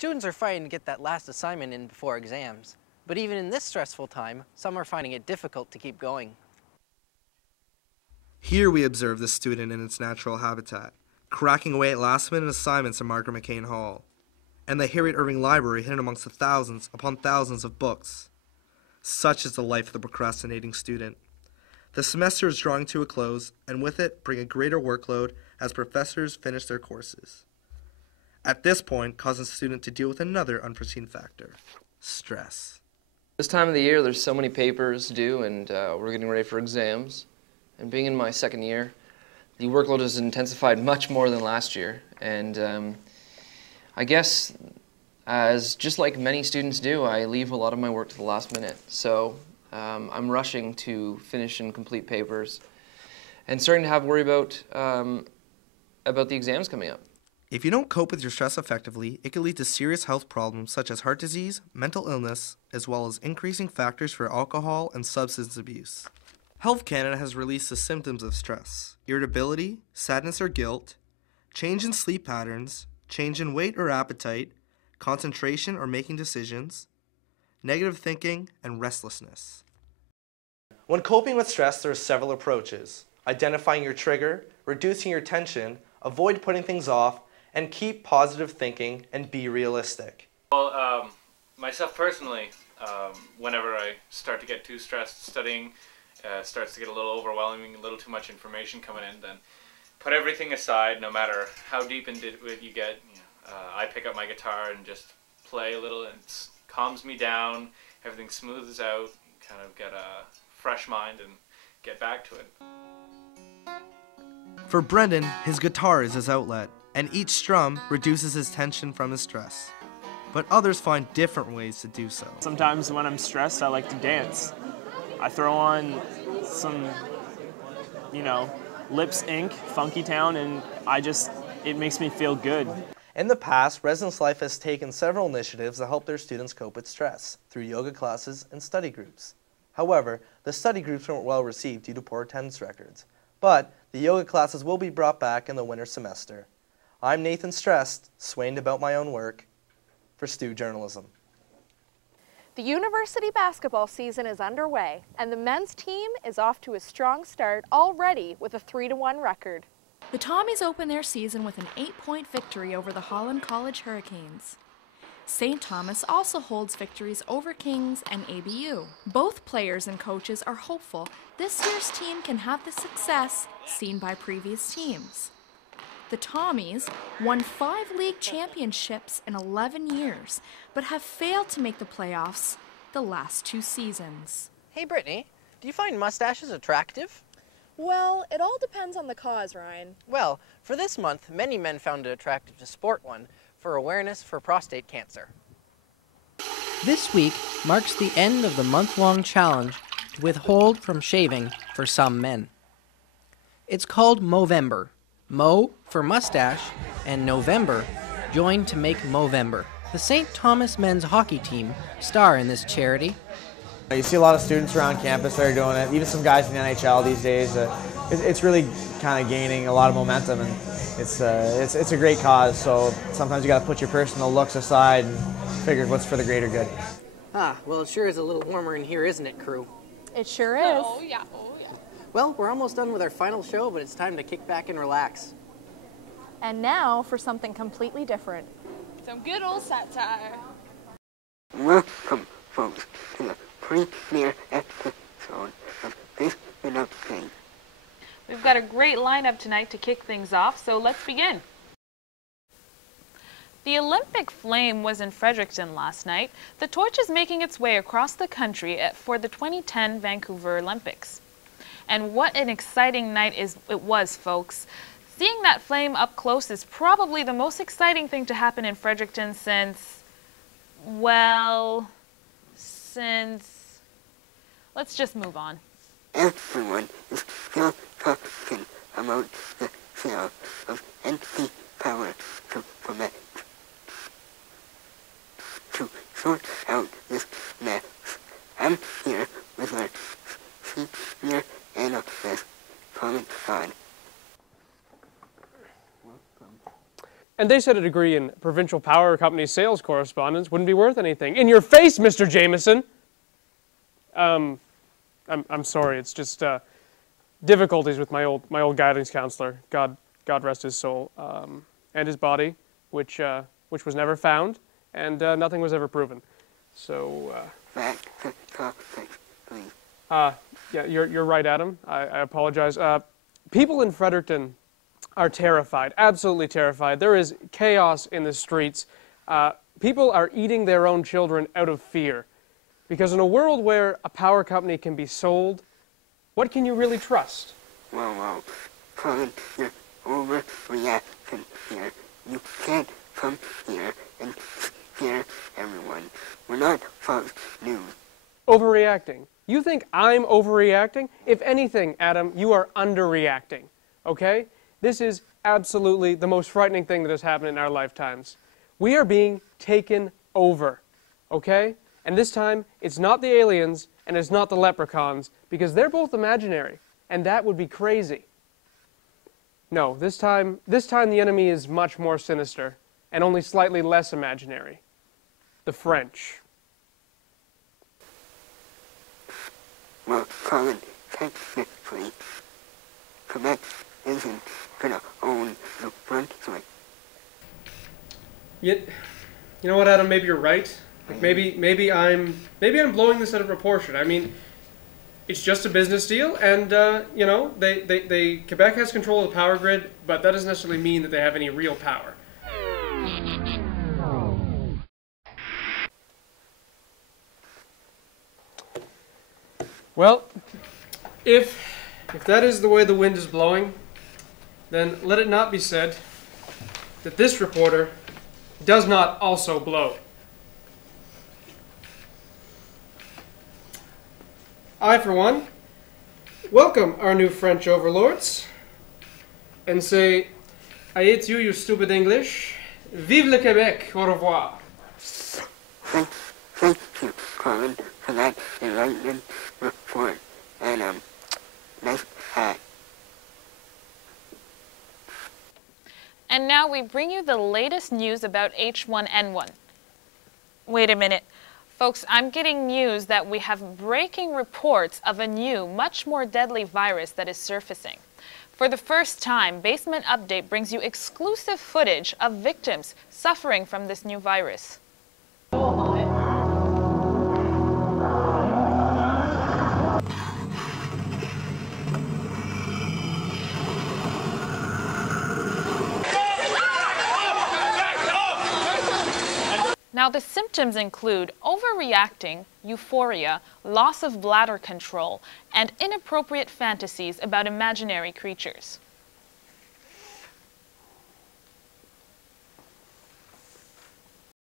Students are fighting to get that last assignment in before exams. But even in this stressful time, some are finding it difficult to keep going. Here we observe the student in its natural habitat, cracking away at last-minute assignments in Margaret McCain Hall, and the Harriet Irving Library hidden amongst the thousands upon thousands of books. Such is the life of the procrastinating student. The semester is drawing to a close, and with it bring a greater workload as professors finish their courses. At this point, causing the student to deal with another unforeseen factor: stress. This time of the year, there's so many papers due, and we're getting ready for exams. And being in my second year, the workload has intensified much more than last year. And I guess, as just like many students do, I leave a lot of my work to the last minute. So I'm rushing to finish and complete papers, and starting to have worry about the exams coming up. If you don't cope with your stress effectively, it can lead to serious health problems such as heart disease, mental illness, as well as increasing factors for alcohol and substance abuse. Health Canada has released the symptoms of stress: irritability, sadness or guilt, change in sleep patterns, change in weight or appetite, concentration or making decisions, negative thinking, and restlessness. When coping with stress, there are several approaches: identifying your trigger, reducing your tension, avoid putting things off, and keep positive thinking and be realistic. Well, myself personally, whenever I start to get too stressed, studying starts to get a little overwhelming, a little too much information coming in, then put everything aside, no matter how deep into it you get. I pick up my guitar and just play a little, and it calms me down, everything smooths out, kind of get a fresh mind and get back to it. For Brendan, his guitar is his outlet, and each strum reduces his tension from his stress. But others find different ways to do so. Sometimes when I'm stressed, I like to dance. I throw on some, Lips Inc., Funky Town, and it makes me feel good. In the past, Residence Life has taken several initiatives to help their students cope with stress through yoga classes and study groups. However, the study groups weren't well received due to poor attendance records. But the yoga classes will be brought back in the winter semester. I'm Nathan Stressed, swaying about my own work for Stu Journalism. The university basketball season is underway, and the men's team is off to a strong start already with a 3-1 record. The Tommies open their season with an 8-point victory over the Holland College Hurricanes. St. Thomas also holds victories over Kings and ABU. Both players and coaches are hopeful this year's team can have the success seen by previous teams. The Tommies won 5 league championships in 11 years, but have failed to make the playoffs the last 2 seasons. Hey Brittany, do you find mustaches attractive? Well, it all depends on the cause, Ryan. Well, for this month, many men found it attractive to sport one for awareness for prostate cancer. This week marks the end of the month-long challenge to withhold from shaving for some men. It's called Movember. Mo for mustache, and November joined to make Movember. The St. Thomas men's hockey team star in this charity. You see a lot of students around campus that are doing it, even some guys in the NHL these days. It's really kind of gaining a lot of momentum, and it's a great cause, so sometimes you got to put your personal looks aside and figure what's for the greater good. Well, it sure is a little warmer in here, isn't it, crew? It sure is. Oh, yeah. Well, we're almost done with our final show, but it's time to kick back and relax. And now for something completely different. Some good old satire. Welcome, folks, to the premiere episode of This Enough Thing. We've got a great lineup tonight to kick things off, so let's begin. The Olympic flame was in Fredericton last night. The torch is making its way across the country for the 2010 Vancouver Olympics. And what an exciting night it was, folks. Seeing that flame up close is probably the most exciting thing to happen in Fredericton since, let's just move on. Everyone is still talking about the sale of NC Power to prevent. To sort out this mess, I'm here with our senior analyst, Colin Todd. And they said a degree in provincial power company sales correspondence wouldn't be worth anything. In your face, Mr. Jameson! I'm sorry, it's just difficulties with my old guidance counselor, God rest his soul, and his body, which was never found, and nothing was ever proven. So, yeah, you're right, Adam. I apologize. People in Fredericton are terrified, absolutely terrified. There is chaos in the streets. People are eating their own children out of fear. Because in a world where a power company can be sold, what can you really trust? Well, Colin, you're overreacting here. You can't come here and scare everyone. We're not Fox News. Overreacting? You think I'm overreacting? If anything, Adam, you are underreacting, okay? This is absolutely the most frightening thing that has happened in our lifetimes. We are being taken over, okay? And this time, it's not the aliens and it's not the leprechauns, because they're both imaginary, and that would be crazy. No, this time the enemy is much more sinister, and only slightly less imaginary. The French. Well, Colin, technically, Quebec isn't gonna own the Brunswick. You know what, Adam? Maybe you're right. Like maybe I'm blowing this out of proportion. I mean, it's just a business deal, and you know, Quebec has control of the power grid, but that doesn't necessarily mean that they have any real power. Well, if that is the way the wind is blowing, then let it not be said that this reporter does not also blow. I, for one, welcome our new French overlords and say, Ayez you stupid English, vive le Québec, au revoir. Thank you, Colin, for that enlightenment report, and nice hat. And now we bring you the latest news about H1N1. Wait a minute. Folks, I'm getting news that we have breaking reports of a new, much more deadly virus that is surfacing. For the first time, Basement Update brings you exclusive footage of victims suffering from this new virus. Now, the symptoms include overreacting, euphoria, loss of bladder control, and inappropriate fantasies about imaginary creatures.